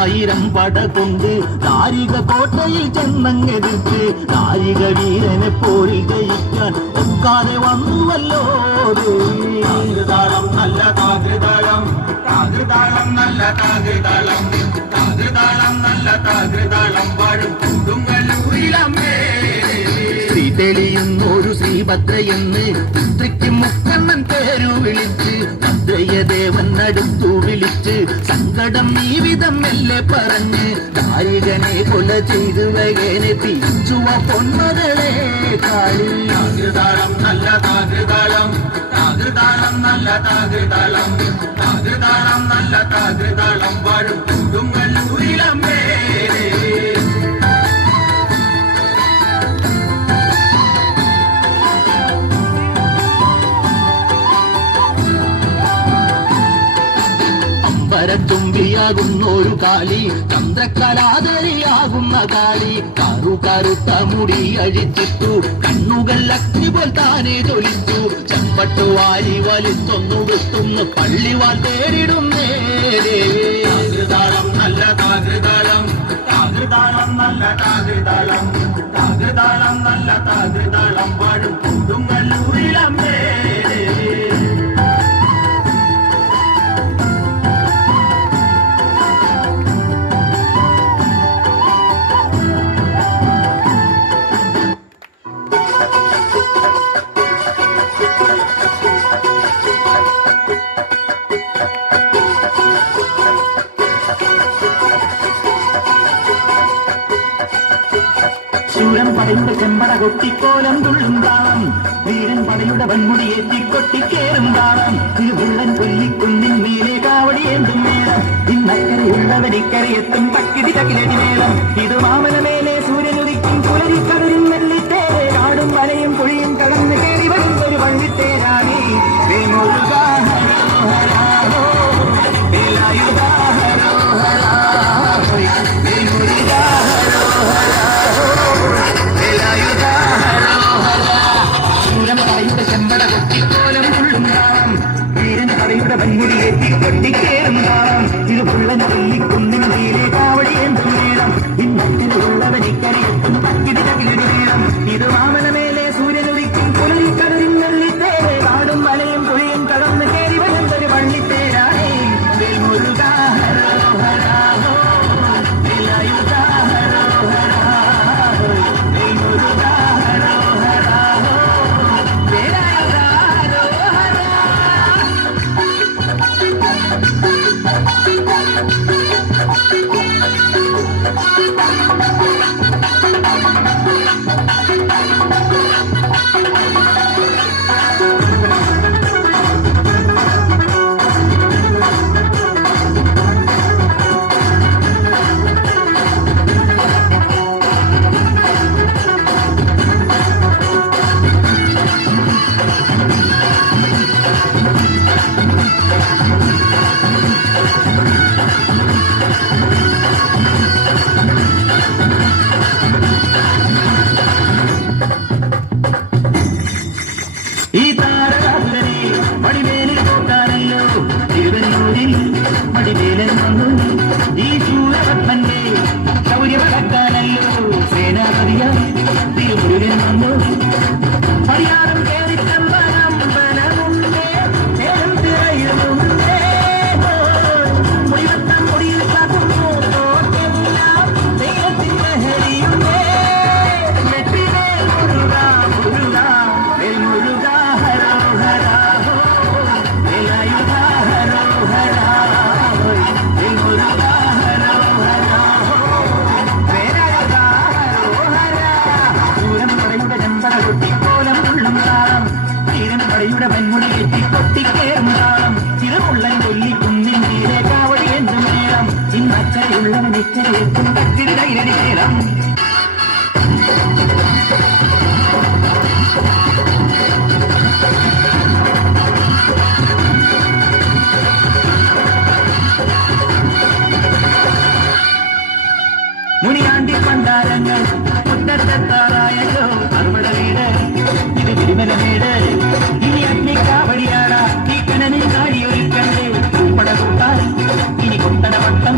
1000 പട കൊണ്ട് നാരിക കോട്ടയിൽ ചെന്നങ്ങെടുത്ത് നാരിക വീരനെ പോരിൽ ജയിക്കാൻ ഒക്കാതെ വന്നുവല്ലോ താകൃതാളം നല്ല താകൃതാളം താകൃതാളം നല്ല താകൃതാളം താകൃതാളം നല്ല താകൃതാളം പാടും കൊടുങ്ങല്ലൂരിലമ്മേ തെളിയുന്നൊരു ശ്രീഭദ്രയെന്ന് പുത്രിക്ക് മുക്കണ്ണൻ പേരു വിളിച്ച് ഭദ്രയദേവൻ അടുത്തു വിളിച്ച് സങ്കടം ഈ വിധം മെല്ലെ പറഞ്ഞ് നാരികനെ കൊല ചെയ്തു വകേനെ തിരിച്ചുവ പൊന്മകളെ കാളി താകൃതാളം നല്ല താകൃതാളം താകൃതാളം നല്ല താകൃതാളം താകൃതാളം നല്ല താകൃതാളം പാടും കൊടുങ്ങല്ലൂരിലമ്മേ തുമ്പിയാകുന്നൊരു കാളി ചന്ദ്രകലാധരിയാകുന്ന കാളി കറുത്ത മുടി അഴിച്ചിട്ടു കണ്ണുകൾ അഗ്നി പോൽ താനെ തൊലിച്ചു ചെമ്പട്ടു വാരി വലിച്ചൊന്നു വിട്ടുന്നു പള്ളിവാൾ തേടിടുന്നേ താകൃതാളം നല്ല താകൃതാളം താകൃതാളം നല്ല താകൃതാളം താകൃതാളം നല്ല താകൃതാളം പാടും കൊടുങ്ങല്ലൂരിലമ്മേ ശൂരൻ പടയുടെ ചെമ്പട കൊട്ടിക്കോലം തുള്ളും താളം വീരൻ പടയുടെ വൻമുടി ഏറ്റിക്കൊട്ടിക്കേറും താളം തിരുവുള്ളൻ കൊല്ലിക്കുന്നിൻ മേലെ കാവടിയേന്തും മേളം ഇന്നക്കരയുള്ളവരിക്കരയെത്തും പക്കിടി തകിലടി മേളം ഇത് മാമലമേലെ സൂര്യനുദിക്കും പുലരിക്കടലിൽ നെല്ലിത്തേരെ കാടും മലയും പുഴയും കടന്ന് കയറി വരുന്നൊരു വള്ളിത്തേരാണി ചെമ്പട കൊട്ടിക്കോലം തുള്ളുന്നാം വീരൻ പടയുടെ വൻമുടി ഏറ്റിക്കൊട്ടിക്കേറുന്നാം ഇത് പുള്ളൻ കൊല്ലിക്കുന്നിൻ മേലെ കാവടിയേന്തും മേളം ഇന്നക്കരയുള്ളവനിക്കരയെത്തും പക്കിടി തകിലടി മേളം ഇത് മാമലമേലെ സൂര്യനുദിക്കും പുലരിക്കടലിൽ നെല്ലിത്തേരെ കാടും മലയും പുഴയും കടന്ന് കയറി വരുന്നൊരു വള്ളിത്തേരാണേ മുരുകാ ഹരോ ഹരാഹോ വേലായുധാ ഹരോ ഹരാഹോ മുരുകാ ഹരോ ഹരാഹോ വേലായുധാ ഹരോ ഹരാ ഈ താരകാസുരനെ മടിമേലിൽ പോക്കാനല്ലോ തിരുവന്നൂരിൽ മടിമേലൻ വന്നു ഈ ശൂരപത്മന്റെ ശൗര്യമടക്കാനല്ലോ സേനാപതിയ തിരുമുരുകൻ വന്നു പരിയാറും കേറിച്ചമ്പനം വനമുണ്ടേ നേരം തിറയുന്നുണ്ടേ മുടിവത്തം മുടിയിൽ കാക്കുന്നു തോട്ടെല്ലാം ദൈവത്തിൻ ലഹരിയുണ്ടേ നെറ്റിമേ മുരുകാ മുരുകാ മുരുകാ ഹരോ ഹരാഹോ വേലായുധാ ഹരോ ഹരാഹോ മുരുകാ ഹരോ ഹരാഹോ വേലായുധാ ഹരോ ഹരാ പൂരം പടയുടെ ചെമ്പട കൊട്ടിക്കോലം തുള്ളും താളം തീരൻ പടയുടെ വൻമുടി കെട്ടിക്കൊട്ടിക്കേറും താളം ചിറമുള്ളൻ കൊല്ലിക്കുന്നിൻ തീരെ കാവടി എന്തും മേളം ഇന്നക്കരയുള്ളവൻ ഇക്കരയെത്തും കക്കിടി കൈരടി മേളം മുനിയാണ്ടി പണ്ടാരങ്ങൾ മുറ്റത്തെത്താറായല്ലോ അറുപട വീട് ഇത് തിരുമല വീട് ഇനി അഗ്നിക്കാവടിയാട ഈ കനനിൽ കാടിയൊരുക്കണ്ടേ പട കൂട്ടാൻ ഇനി കൊട്ടട വട്ടം